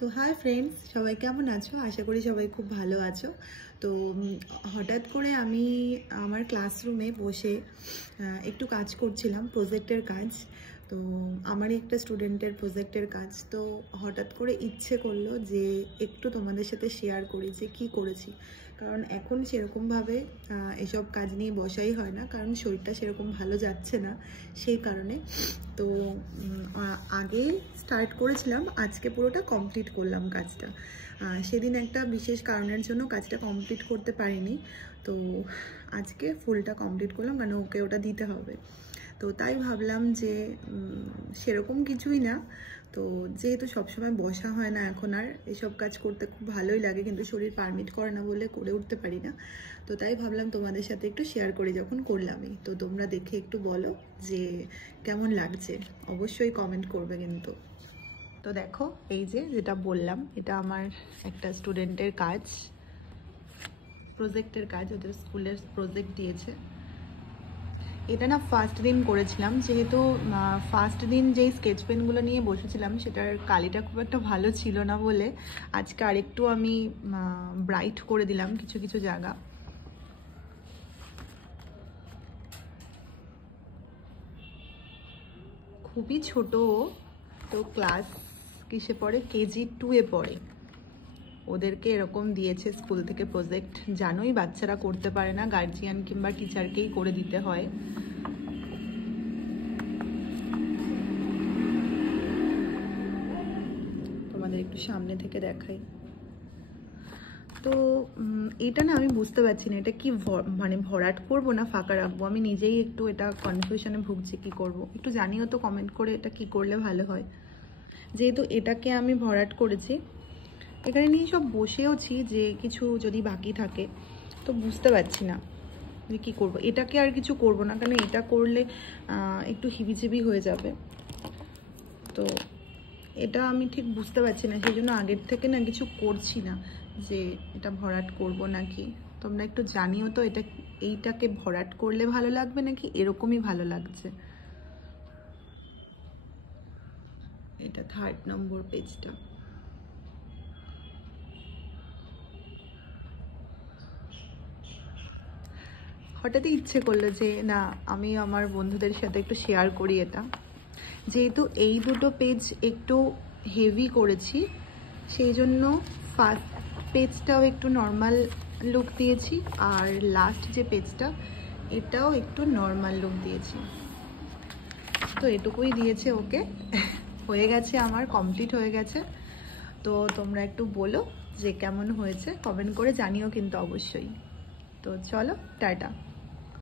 তো hi friends, সবাই কেমন আছো? আশা করি সবাই খুব ভালো আছো। তো হঠাৎ করে আমি আমার ক্লাসরুমে বসে একটু কাজ করছিলাম, প্রজেক্টের কাজ। তো আমারই একটা স্টুডেন্টের প্রজেক্টের কাজ। তো হঠাৎ করে ইচ্ছে করলো যে একটু তোমাদের সাথে শেয়ার করি যে কি করেছি। কারণ এখন সেরকমভাবে এসব কাজ নিয়ে বসাই হয় না, কারণ শরীরটা সেরকম ভালো যাচ্ছে না, সেই কারণে। তো আগে স্টার্ট করেছিলাম, আজকে পুরোটা কমপ্লিট করলাম কাজটা। সেদিন একটা বিশেষ কারণের জন্য কাজটা কমপ্লিট করতে পারিনি, তো আজকে ফুলটা কমপ্লিট করলাম, কারণ ওকে ওটা দিতে হবে। তো তাই ভাবলাম যে সেরকম কিছুই না, তো যেহেতু সবসময় বসা হয় না এখন, আর এসব কাজ করতে খুব ভালোই লাগে, কিন্তু শরীর পারমিট করে না বলে করে উঠতে পারি না। তো তাই ভাবলাম তোমাদের সাথে একটু শেয়ার করি, যখন করলামই। তো তোমরা দেখে একটু বলো যে কেমন লাগছে, অবশ্যই কমেন্ট করবে কিন্তু। তো দেখো, এই যে যেটা বললাম, এটা আমার একটা স্টুডেন্টের কাজ, প্রজেক্টের কাজ, ওদের স্কুলের প্রজেক্ট দিয়েছে। এটা না ফার্স্ট দিন করেছিলাম, যেহেতু ফার্স্ট দিন যেই স্কেচ পেনগুলো নিয়ে বসেছিলাম সেটার কালিটা খুব একটা ভালো ছিল না বলে আজকে আরেকটু আমি ব্রাইট করে দিলাম কিছু কিছু জায়গা। খুবই ছোট, তো ক্লাস কিসে পড়ে, কেজি 2-এ পড়ে। ওদেরকে এরকম দিয়েছে স্কুল থেকে প্রজেক্ট। জানোই বাচ্চারা করতে পারে না, গার্জিয়ান কিংবা টিচারকেই করে দিতে হয়। তোমাদের একটু সামনে থেকে দেখাই। তো এটা না আমি বুঝতে পারছি না, এটা কি মানে ভরাট করবো না ফাঁকা রাখবো। আমি নিজেই একটু এটা কনফিউশনে ভুগছি, কি করব। একটু জানিও তো কমেন্ট করে এটা কি করলে ভালো হয়। যেহেতু এটাকে আমি ভরাট করেছি, এখানে নিয়ে সব বসেওছি যে কিছু যদি বাকি থাকে, তো বুঝতে পারছি না যে কী করবো। এটাকে আর কিছু করব না, কারণ এটা করলে একটু হিবিজিবি হয়ে যাবে। তো এটা আমি ঠিক বুঝতে পারছি না, সেই জন্য আগের থেকে না কিছু করছি না যে এটা ভরাট করব নাকি। তোমরা একটু জানিও তো, এইটাকে ভরাট করলে ভালো লাগবে নাকি এরকমই ভালো লাগছে। এটা 3rd নম্বর পেজটা। হঠাৎই ইচ্ছে করলো যে না, আমি আমার বন্ধুদের সাথে একটু শেয়ার করি এটা। যেহেতু এই দুটো পেজ একটু হেভি করেছি, সেই জন্য ফার্স্ট পেজটাও একটু নর্মাল লুক দিয়েছি, আর লাস্ট যে পেজটা এটাও একটু নর্মাল লুক দিয়েছি। তো এটুকুই দিয়েছে ওকে। হয়ে গেছে, আমার কমপ্লিট হয়ে গেছে। তো তোমরা একটু বলো যে কেমন হয়েছে, কমেন্ট করে জানিও কিন্তু অবশ্যই। তো চলো, টাটা।